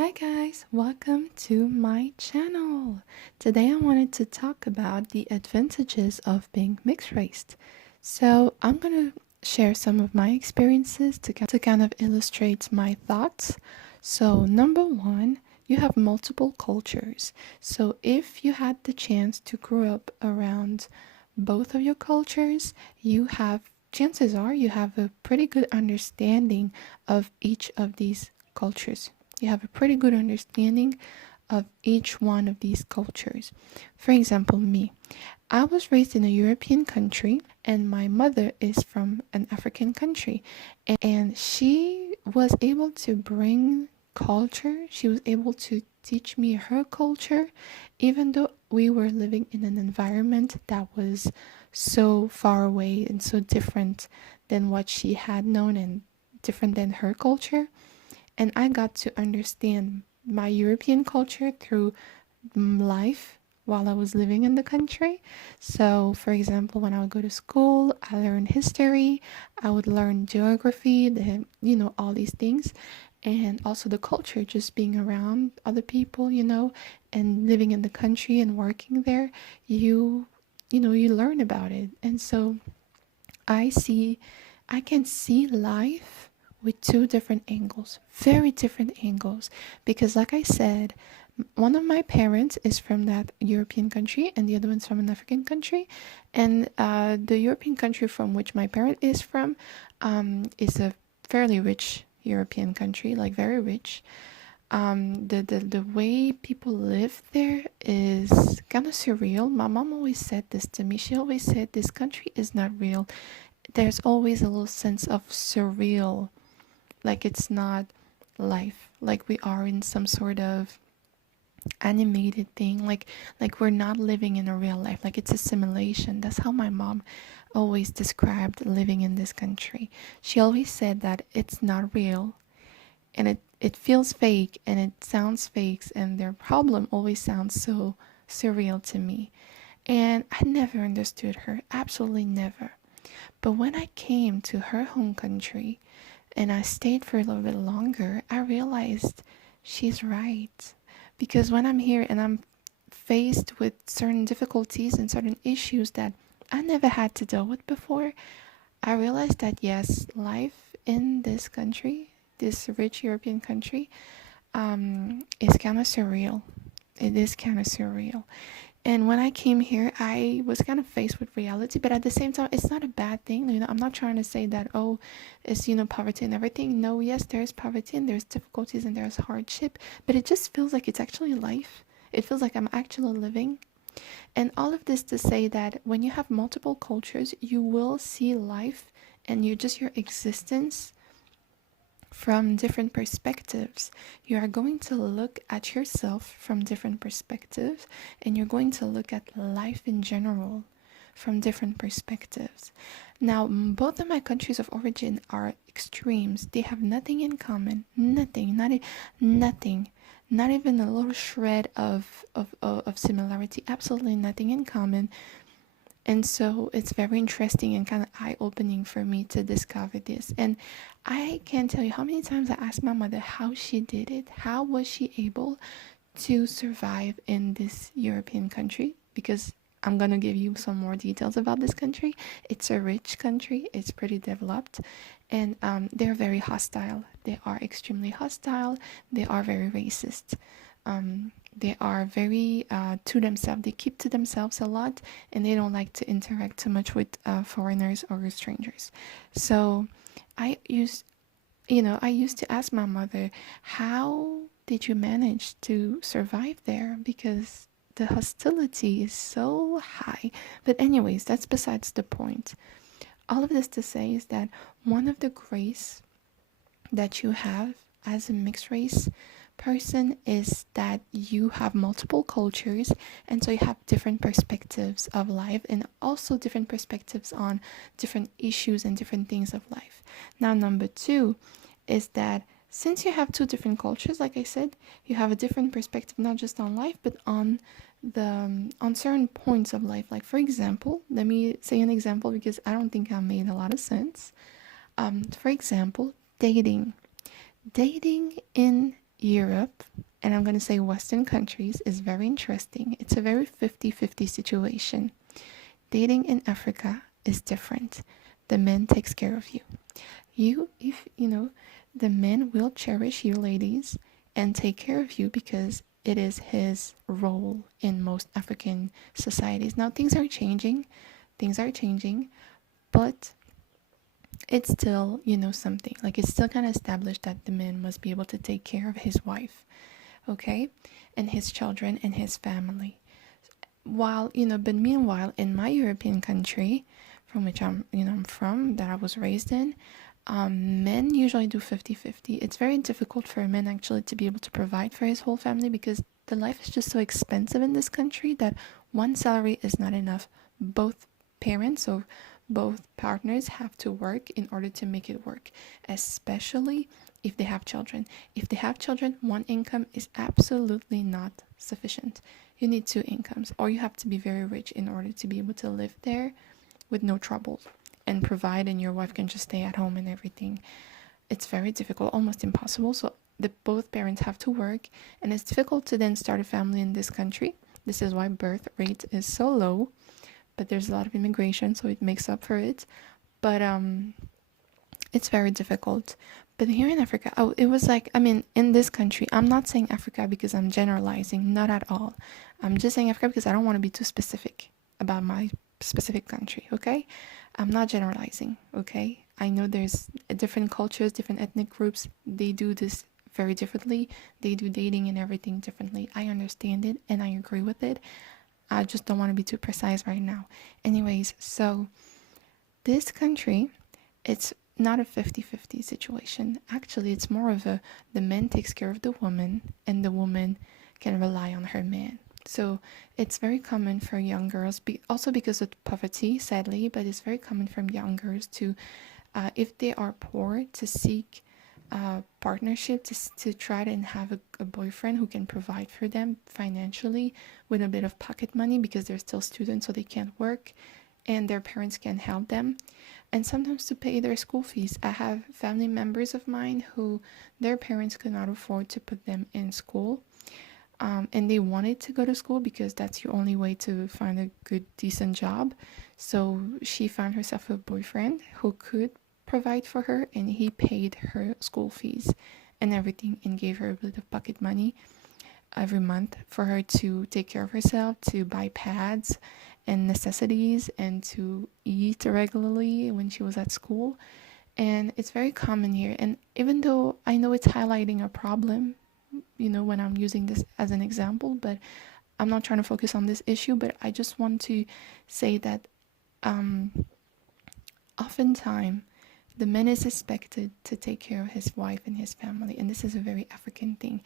Hi guys, welcome to my channel. Today I wanted to talk about the advantages of being mixed race. So I'm going to share some of my experiences to kind of illustrate my thoughts. So number one, you have multiple cultures. So if you had the chance to grow up around both of your cultures, chances are you have a pretty good understanding of each of these cultures. You have a pretty good understanding of each one of these cultures. For example, me, I was raised in a European country, and my mother is from an African country, and she was able to bring culture. She was able to teach me her culture, even though we were living in an environment that was so far away and so different than what she had known and different than her culture. And I got to understand my European culture through life while I was living in the country. So, for example, when I would go to school, I learned history, I would learn geography, all these things, and also the culture, just being around other people, and living in the country and working there, you learn about it. And so I can see life with two different angles, very different angles. Because, like I said, one of my parents is from that European country and the other one's from an African country. And the European country from which my parent is from is a fairly rich European country, like very rich. The way people live there is kind of surreal. My mom always said this to me. She always said this country is not real. There's always a little sense of surreal, like it's not life, like we are in some sort of animated thing, like we're not living in a real life, like it's a simulation. That's how my mom always described living in this country. She always said that it's not real, and it feels fake and it sounds fake, and their problem always sounds so surreal to me. And I never understood her, absolutely never. But when I came to her home country and I stayed for a little bit longer, I realized she's right. Because when I'm here and I'm faced with certain difficulties and certain issues that I never had to deal with before, I realized that yes, life in this country, this rich European country, is kind of surreal. It is kind of surreal. And when I came here, I was kind of faced with reality, but at the same time, it's not a bad thing. I'm not trying to say that, oh, it's, poverty and everything. No, yes, there's poverty and there's difficulties and there's hardship, but it just feels like it's actually life. It feels like I'm actually living. And all of this to say that when you have multiple cultures, you will see life and your existence from different perspectives. You are going to look at yourself from different perspectives, and you're going to look at life in general from different perspectives. Now, both of my countries of origin are extremes. They have nothing in common. Nothing. Nothing. Not even a little shred of similarity. Absolutely nothing in common. And so it's very interesting and kind of eye-opening for me to discover this. And I can't tell you how many times I asked my mother how she did it. How was she able to survive in this European country? Because I'm going to give you some more details about this country. It's a rich country. It's pretty developed. And they're very hostile. They are extremely hostile. They are very racist. They are very to themselves. They keep to themselves a lot, and they don't like to interact too much with foreigners or strangers. So I used, I used to ask my mother, how did you manage to survive there? Because the hostility is so high. But anyways, that's besides the point. All of this to say is that one of the grace that you have as a mixed race person is that you have multiple cultures, and so you have different perspectives of life and also different perspectives on different issues and different things of life. Now, number two is that since you have two different cultures, like I said, you have a different perspective not just on life but on on certain points of life. Like, for example, let me say an example because I don't think I made a lot of sense. For example, dating in Europe and I'm going to say Western countries, is very interesting. It's a very 50-50 situation. Dating in Africa is different. The man takes care of you. If you know, the man will cherish you, ladies, and take care of you because it is his role in most African societies. Now, things are changing, but it's still, something. Like, it's still kind of established that the man must be able to take care of his wife, okay, and his children and his family. But meanwhile, in my European country, from which I'm from, that I was raised in, men usually do 50-50. It's very difficult for a man actually to be able to provide for his whole family because the life is just so expensive in this country that one salary is not enough. Both parents, so both partners, have to work in order to make it work, especially if they have children. If they have children, one income is absolutely not sufficient. You need two incomes, or you have to be very rich in order to be able to live there with no troubles and provide, and your wife can just stay at home and everything. It's very difficult, almost impossible. So both parents have to work, and it's difficult to then start a family in this country. This is why birth rate is so low, but there's a lot of immigration, so it makes up for it. But it's very difficult. But here in Africa, it was like, in this country, I'm not saying Africa because I'm generalizing, not at all. I'm just saying Africa because I don't want to be too specific about my specific country, okay? I'm not generalizing, okay? I know there's different cultures, different ethnic groups. They do this very differently. They do dating and everything differently. I understand it and I agree with it. I just don't want to be too precise right now. Anyways, so this country, it's not a 50-50 situation. Actually, it's more of the man takes care of the woman and the woman can rely on her man. So it's very common for young girls, also because of poverty, sadly, but it's very common for young girls to, if they are poor, to seek partnership, to try to have a boyfriend who can provide for them financially with a bit of pocket money because they're still students, so they can't work and their parents can help them, and sometimes to pay their school fees. I have family members of mine who their parents could not afford to put them in school, and they wanted to go to school because that's your only way to find a good, decent job. So she found herself a boyfriend who could provide for her, and he paid her school fees and everything and gave her a bit of pocket money every month for her to take care of herself, to buy pads and necessities, and to eat regularly when she was at school. And it's very common here. And even though I know it's highlighting a problem, when I'm using this as an example, but I'm not trying to focus on this issue, but I just want to say that oftentimes the man is expected to take care of his wife and his family, and this is a very African thing.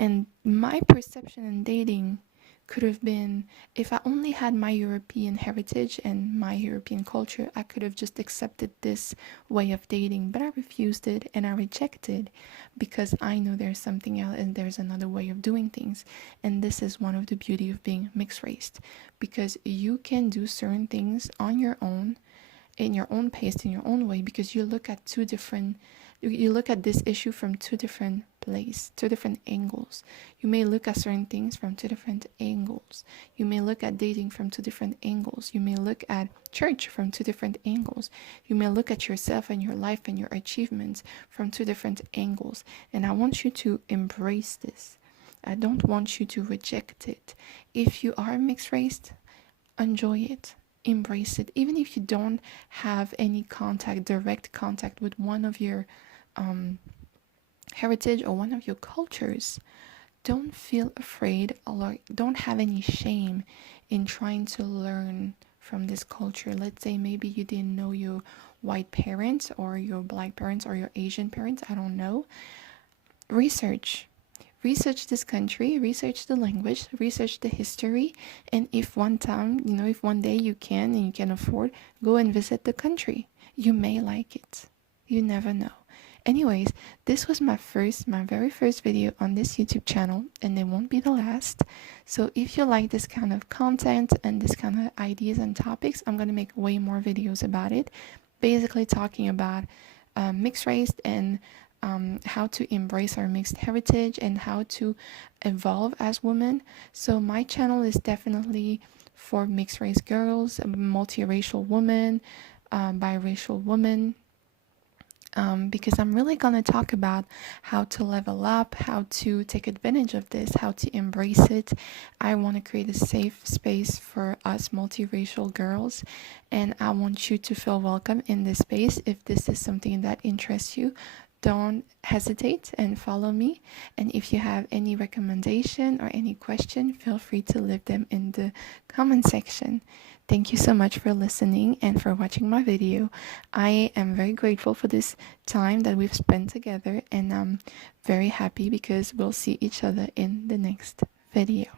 And my perception in dating could have been, if I only had my European heritage and my European culture, I could have just accepted this way of dating, but I refused it and I rejected because I know there's something else and there's another way of doing things. And this is one of the beauty of being mixed race, because you can do certain things on your own, in your own pace, in your own way, because you look at this issue from two different places, two different angles. You may look at certain things from two different angles. You may look at dating from two different angles. You may look at church from two different angles. You may look at yourself and your life and your achievements from two different angles. And I want you to embrace this. I don't want you to reject it. If you are mixed race, enjoy it. Embrace it. Even if you don't have any direct contact with one of your heritage or one of your cultures, don't feel afraid or don't have any shame in trying to learn from this culture. Let's say maybe you didn't know your white parents or your black parents or your Asian parents, I don't know. Research this country, research the language, research the history, and if one day you can and you can afford, go and visit the country. You may like it. You never know. Anyways, this was my very first video on this YouTube channel, and it won't be the last. So if you like this kind of content and this kind of ideas and topics, I'm going to make way more videos about it, basically talking about mixed race and how to embrace our mixed heritage and how to evolve as women. So my channel is definitely for mixed race girls, multiracial women, biracial women, because I'm really going to talk about how to level up, how to take advantage of this, how to embrace it. I want to create a safe space for us multiracial girls, and I want you to feel welcome in this space. If this is something that interests you, don't hesitate and follow me. And if you have any recommendation or any question, feel free to leave them in the comment section. Thank you so much for listening and for watching my video. I am very grateful for this time that we've spent together, and I'm very happy because we'll see each other in the next video.